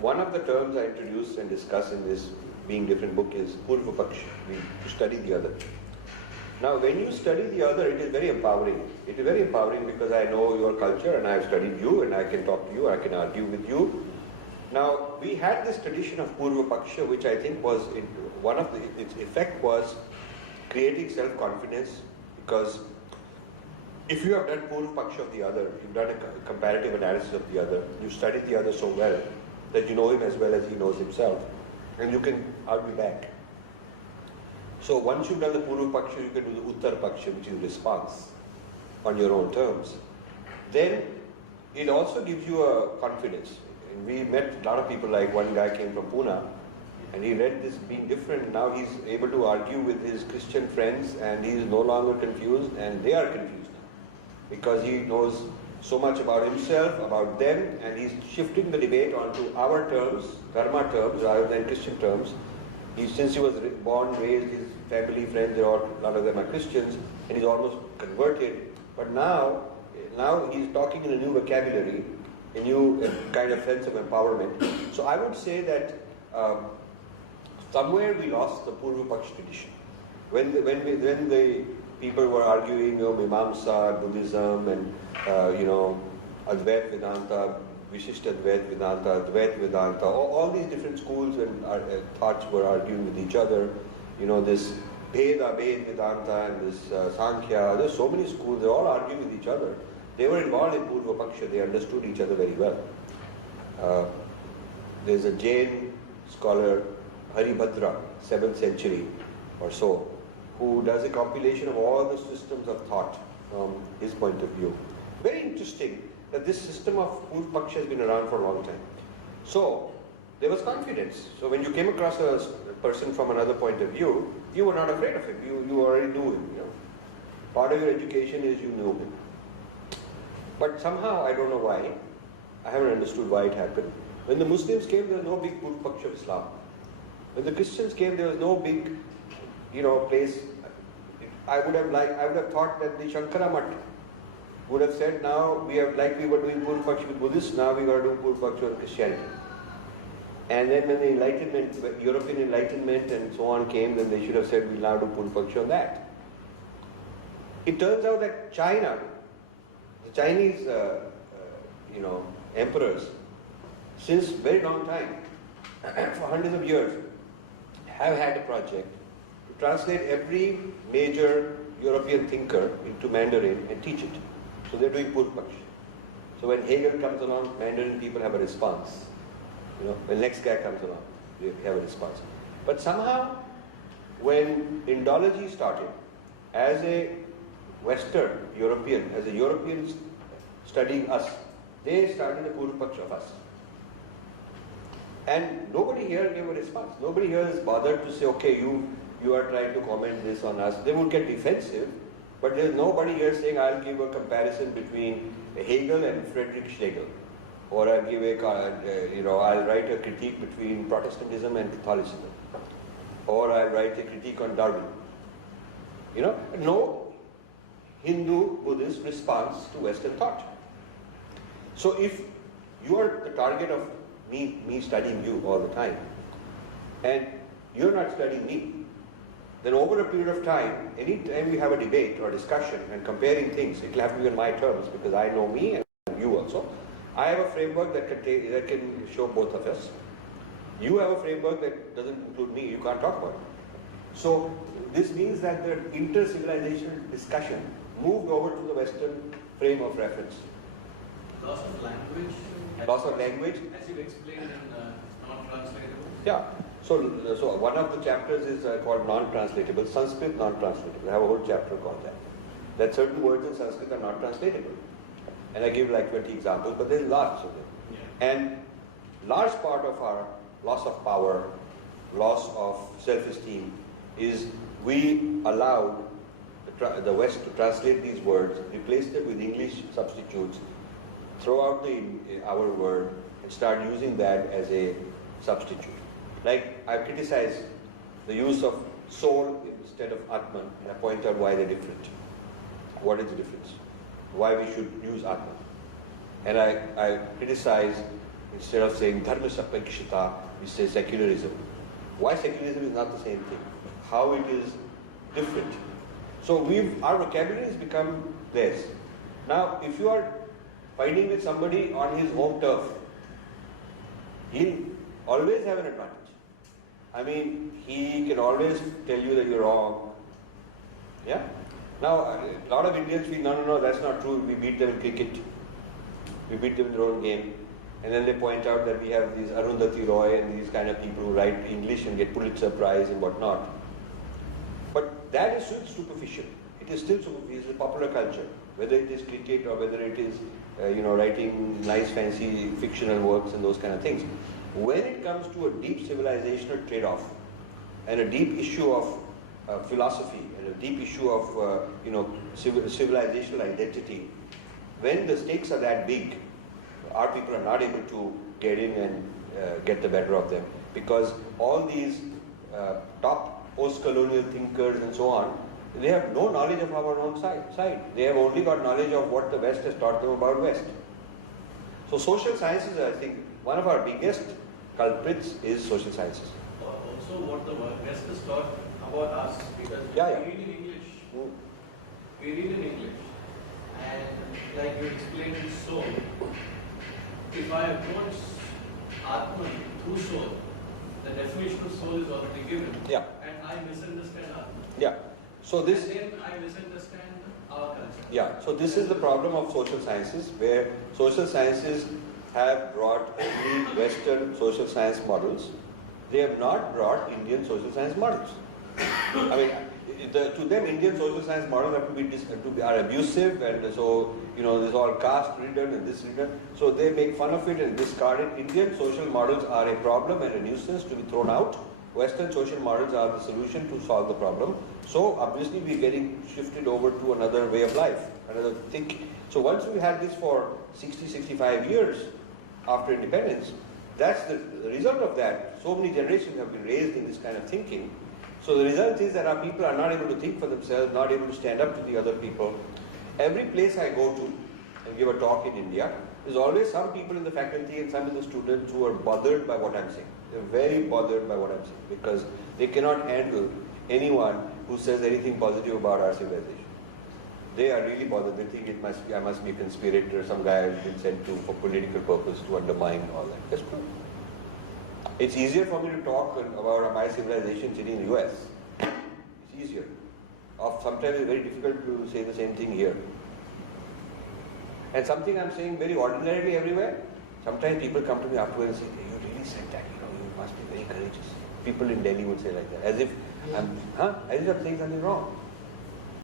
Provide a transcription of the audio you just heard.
One of the terms I introduced and discussed in this Being Different book is Purva Paksha, to study the other. Now, when you study the other, it is very empowering. It is very empowering because I know your culture and I have studied you and I can talk to you, I can argue with you. Now, we had this tradition of Purva Paksha, which I think was, its effect was creating self-confidence, because if you have done Purva Paksha of the other, you've done a comparative analysis of the other, you studied the other so well that you know him as well as he knows himself, and you can argue back. So once you've done the Purva Paksha, you can do the Uttar Paksha, which is response on your own terms. Then it also gives you a confidence. And we met a lot of people, like one guy came from Pune, and he read this Being Different. Now he's able to argue with his Christian friends, and he is no longer confused, and they are confused now, because he knows so much about himself, about them, and he's shifting the debate onto our terms, Dharma terms, rather than Christian terms. Since he was born, raised, his family, friends, a lot of them are Christians, and he's almost converted. But now he's talking in a new vocabulary, a new kind of sense of empowerment. So I would say that somewhere we lost the Purva Paksha tradition. When the people were arguing, Mimamsa, Buddhism, and Advaita Vedanta, Vishishta Advaita Vedanta, Advaita Vedanta, all these different schools and thoughts were arguing with each other. This Bheda Vedanta and this Sankhya, there's so many schools, they're all arguing with each other. They were involved in Purva Paksha, they understood each other very well. There's a Jain scholar, Haribhadra, 7th century or so, who does a compilation of all the systems of thought from his point of view. Very interesting that this system of Purva Paksha has been around for a long time. So there was confidence. So when you came across a person from another point of view, you were not afraid of him. You already knew him. Part of your education is you knew him. But somehow, I don't know why, I haven't understood why it happened. When the Muslims came, there was no big Purva Paksha of Islam. When the Christians came, there was no big, place. I would have thought that the Shankara Math would have said, now we were doing Purva Paksha with Buddhists, now we got to do Purva Paksha with Christianity. And then when the Enlightenment, European Enlightenment and so on came, then they should have said, we'll now do Purva Paksha on that. It turns out that China, the Chinese, emperors, since very long time, for hundreds of years, have had a project to translate every major European thinker into Mandarin and teach it. So they're doing Purva Paksha. So when Hegel comes along, Mandarin people have a response. When the next guy comes along, they have a response. But somehow, when Indology started, as a Western European, as a European studying us, they started a Purva Paksha of us. And nobody here gave a response. Nobody here is bothered to say, okay, you are trying to comment this on us. They would get defensive, but there's nobody here saying, I'll give a comparison between Hegel and Friedrich Schlegel. Or I'll give I'll write a critique between Protestantism and Catholicism. Or I'll write a critique on Darwin. No Hindu, Buddhist response to Western thought. So if you are the target of me studying you all the time, and you're not studying me, then over a period of time, any time we have a debate or discussion and comparing things, it will have to be on my terms, because I know me and you also. I have a framework that can show both of us. You have a framework that doesn't include me, you can't talk about it. So this means that the inter-civilizational discussion moved over to the Western frame of reference. Loss of language. Loss of language. As you explained in Non-Translatable. Yeah. So one of the chapters is called Non-Translatable, Sanskrit Non-Translatable. I have a whole chapter called that. That certain words in Sanskrit are not translatable. And I give like 20 examples, but there's lots of them. Yeah. And large part of our loss of power, loss of self-esteem is we allowed the West to translate these words, replace them with English substitutes, throw out our word and start using that as a substitute. Like I criticize the use of soul instead of Atman, and I point out why they're different. What is the difference? Why we should use Atman. And I criticize Instead of saying dharma sapekshita, we say secularism. Why secularism is not the same thing? How it is different. So our vocabulary has become theirs. Now, if you are fighting with somebody on his home turf, he'll always have an advantage. I mean, he can always tell you that you're wrong. Yeah? Now, a lot of Indians feel, no, that's not true. We beat them in cricket. We beat them in their own game. And then they point out that we have these Arundhati Roy and these kind of people who write English and get Pulitzer Prize and whatnot. But that is still superficial. It is still superficial. It's a popular culture. Whether it is cricket or whether it is, writing nice, fancy fictional works and those kind of things. When it comes to a deep civilizational trade-off and a deep issue of philosophy and a deep issue of, civilizational identity, when the stakes are that big, our people are not able to get in and get the better of them, because all these top post-colonial thinkers and so on, they have no knowledge of our own side. They have only got knowledge of what the West has taught them about West. So social sciences, I think, one of our biggest culprits is social sciences. Also what the West has taught about us, because we read in English. We read in English. And like you explained in soul, if I approach Atman through soul, the definition of soul is already given. Yeah. And I misunderstand Atman. Yeah. So this. And then I misunderstand our culture. Yeah. So this is the problem of social sciences, where social sciences have brought only Western social science models. They have not brought Indian social science models. I mean, to them, Indian social science models have to be are abusive, and so there's all caste ridden and this ridden. So they make fun of it and discard it. Indian social models are a problem and a nuisance to be thrown out. Western social models are the solution to solve the problem. So obviously we're getting shifted over to another way of life, another thinking. So once we had this for 60, 65 years after independence, that's the result of that. So many generations have been raised in this kind of thinking. So the result is that our people are not able to think for themselves, not able to stand up to the other people. Every place I go to and give a talk in India, there's always some people in the faculty and some of the students who are bothered by what I'm saying. They're very bothered by what I'm saying because they cannot handle anyone who says anything positive about our civilization. They are really bothered. They think I must be a conspirator, some guy has been sent to for political purpose to undermine all that. That's good. It's easier for me to talk about my civilization sitting in the US. It's easier. Sometimes it's very difficult to say the same thing here. And something I'm saying very ordinarily everywhere, sometimes people come to me afterwards and say, hey, you really said that, you must be very courageous. People in Delhi would say like that, as if I'm saying something wrong.